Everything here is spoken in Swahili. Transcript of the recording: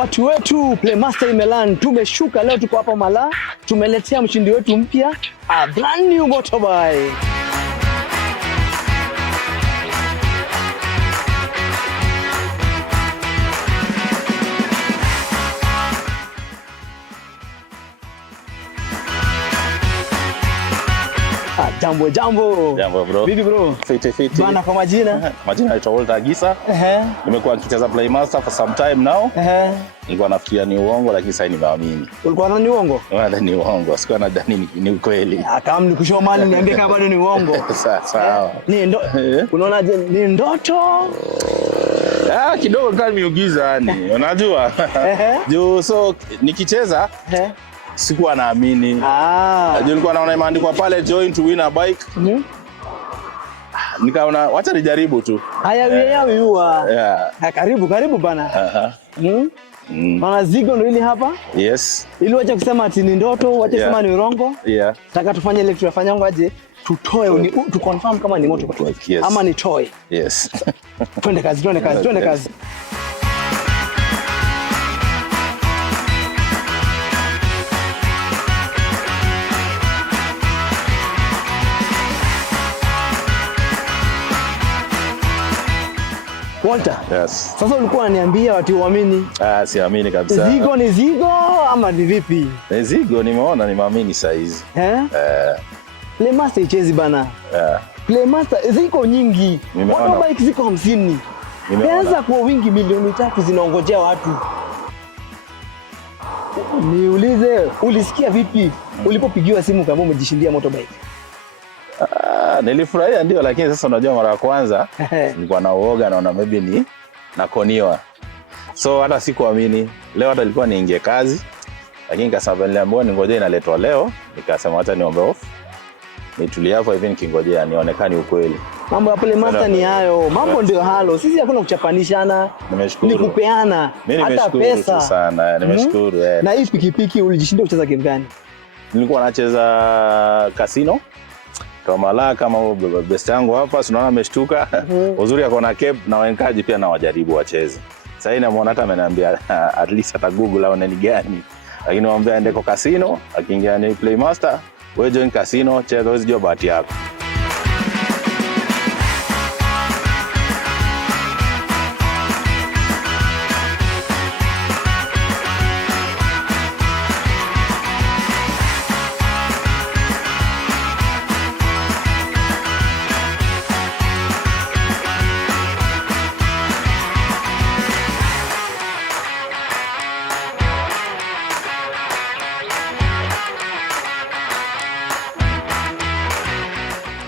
Watu wetu Playmaster Imelan tumeshuka leo, tuko hapa Mala, tumeletea mshindi wetu mpya a brand new motorbike. Jambo jambo. Jambo bro. Vipi bro? Fiti. Bana, kwa majina? Majina naitwa Walter Agisa. Nimekuwa nikicheza Playmaster for some time now. Nilikuwa nafikiria ni uongo lakini sasa nimeamini. Ulikuwa unadhani ni uongo? Ni uongo. Sikuwa nadhani ni ukweli. Kama nikushow mali niambie kama bado ni uongo. Sawa. Unaonaje, ni ndoto? Kidogo kama miugiza yani. Unajua? So nikicheza sikuwa naamini. Nilikuwa naona imeandikwa pale join to win a bike. Nikaona wacha nijaribu tu. Karibu bana. Bana, zigo ndo ili hapa? Yes. Ili wacha kusema ati ni ndoto, wacha kusema ni urongo. Nataka tufanye ile tunafanya ngaje? Tutoe tu confirm kama ni moto ama ni toy. Yes. Twende kazi. Walter. Yes. Sasa ulikuwa unaniambia watu waamini. Siamini kabisa. Zigo ni zigo ama ni vipi? Ni zigo, nimeona nimeamini saa hizi. Playmaster ichezi bana. Playmaster ziko nyingi. Motorbike ziko 50. Pesa kwa wingi milioni 3 zinaongojea watu. Niulize, ulisikia vipi ulipopigiwa simu kama umejishindia motorbike? Nilifurahia ndio, lakini sasa unajua mara ya kwanza nilikuwa na uoga, naona maybe ni nakoniwa. So hata sikuamini. Leo hata nilikuwa niingie kazi, lakini nikasema niliambiwa ningoje inaletwa leo, nikasema hata niombe off. Nitulia hapo hivi nikingojea nionekane ukweli. Mambo ya Playmaster ni hayo. Mambo ndio halo. Sisi hakuna kuchapanishana. Nimeshukuru. Ni kupeana hata pesa sana. Nimeshukuru. Na hii pikipiki ulijishindia kucheza game gani? Nilikuwa nacheza casino. Kama la kama best yangu hapa, tunaona ameshtuka. Uzuri yako na cape na wenkaji pia na wajaribu wacheze. Sasa hivi namuona hata ameniambia at least ata Google aone ni gani. Lakini naomba aende kwa casino, akiingia ni Playmaster, wewe join casino, cheza hizo bahati yako.